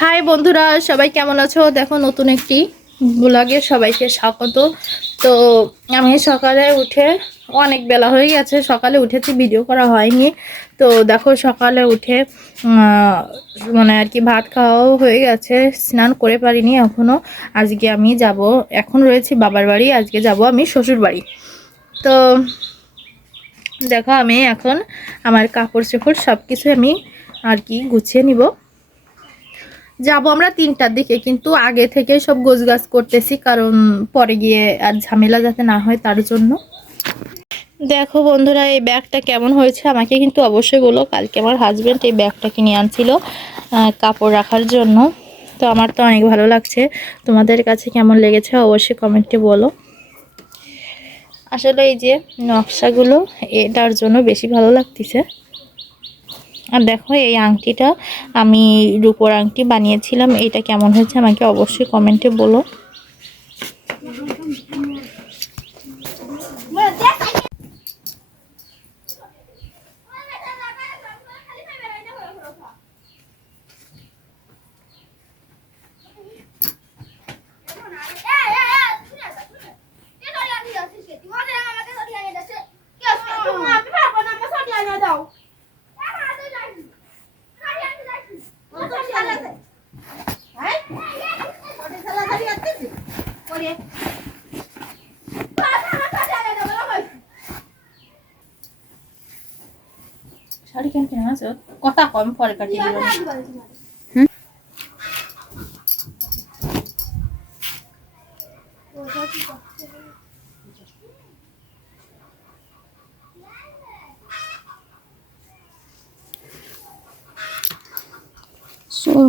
High বন্ধুরা, সবাই কেমন আছো? দেখো নতুন একটি ব্লগে সবাইকে স্বাগত। তো আমি সকালে উঠে অনেক বেলা হয়ে গেছে, সকালে উঠেছি ভিডিও করা হয়নি। তো দেখো সকালে উঠে মানে আর কি ভাত খাওয়াও হয়ে গেছে, স্নান করে পারিনি এখনও আজকে আমি যাব, এখন রয়েছি বাবার বাড়ি, আজকে যাব আমি শ্বশুর বাড়ি। তো দেখো আমি এখন আমার কাপড় চোপড় সব কিছু আমি আর কি গুছিয়ে নিব। যাব আমরা তিনটার দিকে, কিন্তু আগে থেকে সব গোছগাছ করতেছি, কারণ পরে গিয়ে আর ঝামেলা যাতে না হয় তার জন্য। দেখো বন্ধুরা, এই ব্যাগটা কেমন হয়েছে আমাকে কিন্তু অবশ্যই বলো। কালকে আমার হাজব্যান্ড এই ব্যাগটা কিনে আনছিল কাপড় রাখার জন্য। তো আমার তো অনেক ভালো লাগছে। তোমাদের কাছে কেমন লেগেছে অবশ্যই কমেন্টে বলো। আসলে এই যে নকশাগুলো, এটার জন্য বেশি ভালো লাগতেছে। আর দেখো, এই আংটিটা আমি রূপোর আংটি বানিয়েছিলাম। এটা কেমন হয়েছে আমাকে অবশ্যই কমেন্টে বলো। কেনা আছে কথা কম পরে কাটিয়ে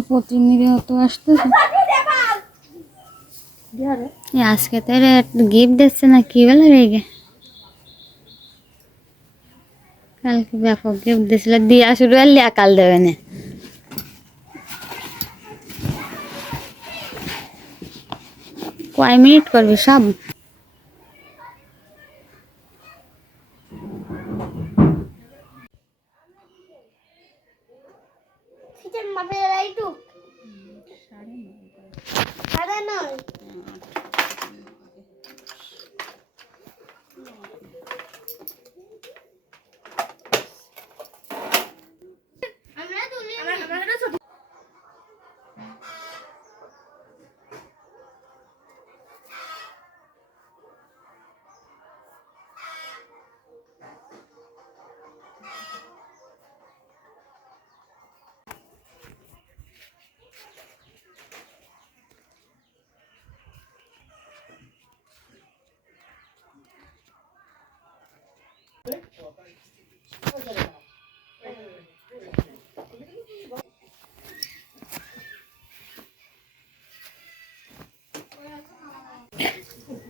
প্রতিনিয়ত আসতেছে আজকে তো গিফট দিচ্ছে না কি বলে রেগে কালকে ব্যাপক গিফট দিছিল দিয়া শুরু হলে কাল দেবে না। কয় মিনিট করবি সব?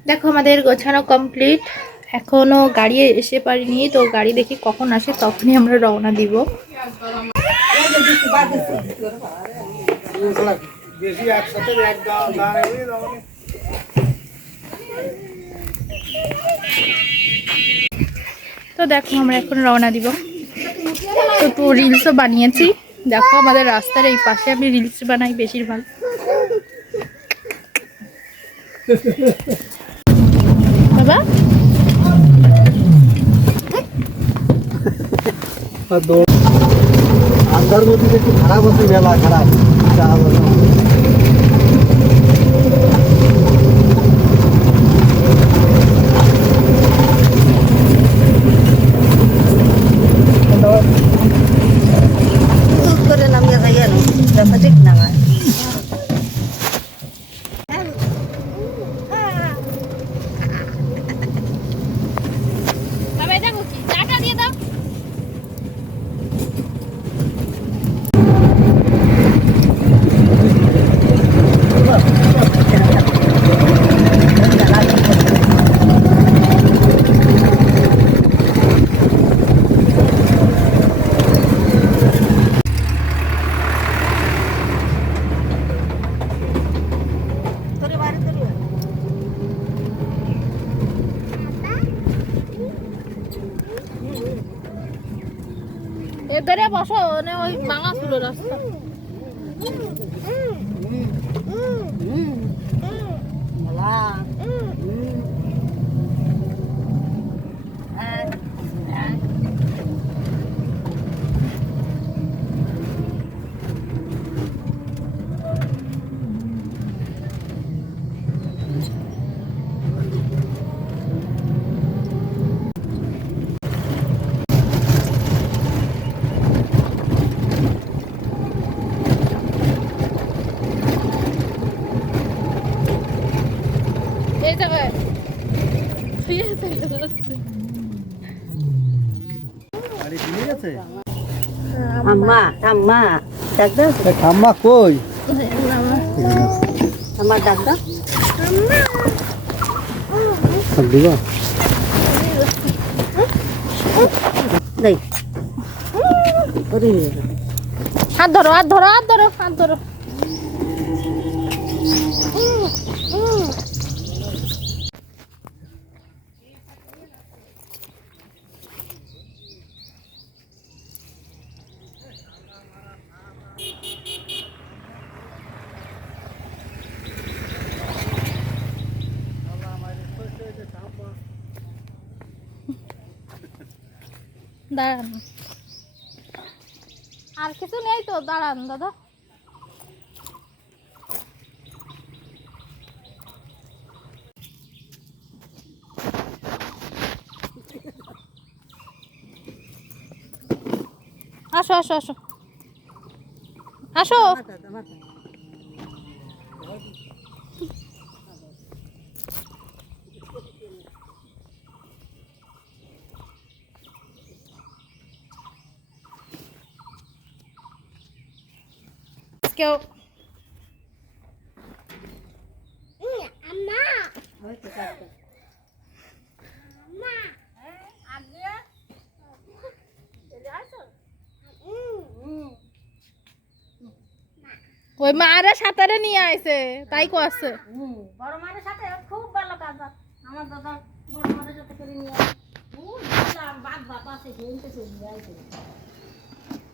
দেখো, আমাদের গোছানো কমপ্লিট এখনও গাড়ি এসে পারিনি, তো গাড়ি দেখি কখন আসে, তখনই আমরা রওনা দিব। তো দেখো, আমরা এখন রওনা দিব। তো রিলসও বানিয়েছি। দেখো, আমাদের রাস্তার এই পাশে আমি রিলস বানাই বেশিরভাগ। বাবা আন্ধার মধ্যে একটু খারাপ আছে বেলা খারাপ চা বাগান। করে এধারে বসো মানে ওই ভাঙা ছিল রাস্তা ভালা আম্মা আম্মা ডাক দাও। এ, ঠাম্মা কই? আমার ডাক দাও। সব দিবা? দেই ওরে। হাত ধরো হাত ধরো হাত ধরো হাত ধরো। দাঁড়ান। আর কিছু নেই তো দাঁড়ান দাদা। আসো আসো আসো। আসো। কেউ ওই মারা সাঁতারে নিয়ে আইছে, তাই কোয়াছে বড় মায়ের সাথে খুব ভালো কাজ আমার দাদা বড় মায়ের সাথে করে নিয়ে ভালো বাপ বাপ আছে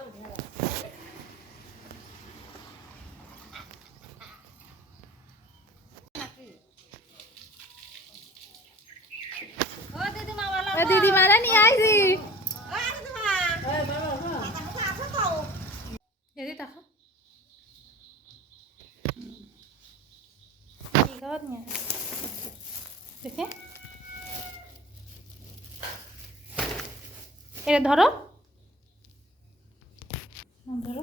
দেখি যাই যাই যাই এ দিদি মারা নিয়ে আইছি। এদি দেখো দেখে। এটা ধরো। হুম, ধরো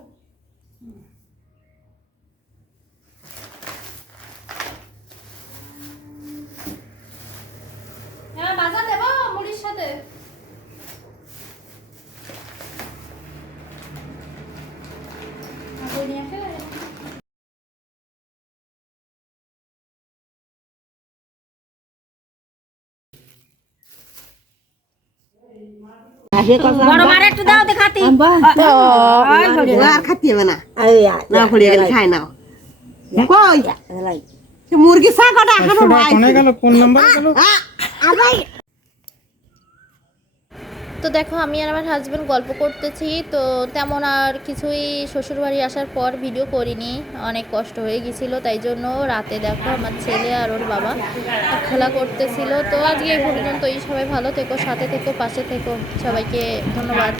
বড় মারে একটু দাও দেখাতি আর খাতি হবে না না ফুড়িয়ে গেলে খাই নাও কই মুরগি শাক ওটা এখনও ভাই গেল কোন নাম্বার গেল তো দেখো, আমি আর আমার হাজব্যান্ড গল্প করতেছি, তো তেমন আর কিছুই শ্বশুরবাড়ি আসার পর ভিডিও করিনি। অনেক কষ্ট হয়ে গেছিল তাই জন্য রাতে দেখো আমার ছেলে আর ওর বাবা খেলা করতেছিল। তো আজকে এই পর্যন্তই, সবাই ভালো থেকো, সাথে থেকো, পাশে থেকো, সবাইকে ধন্যবাদ।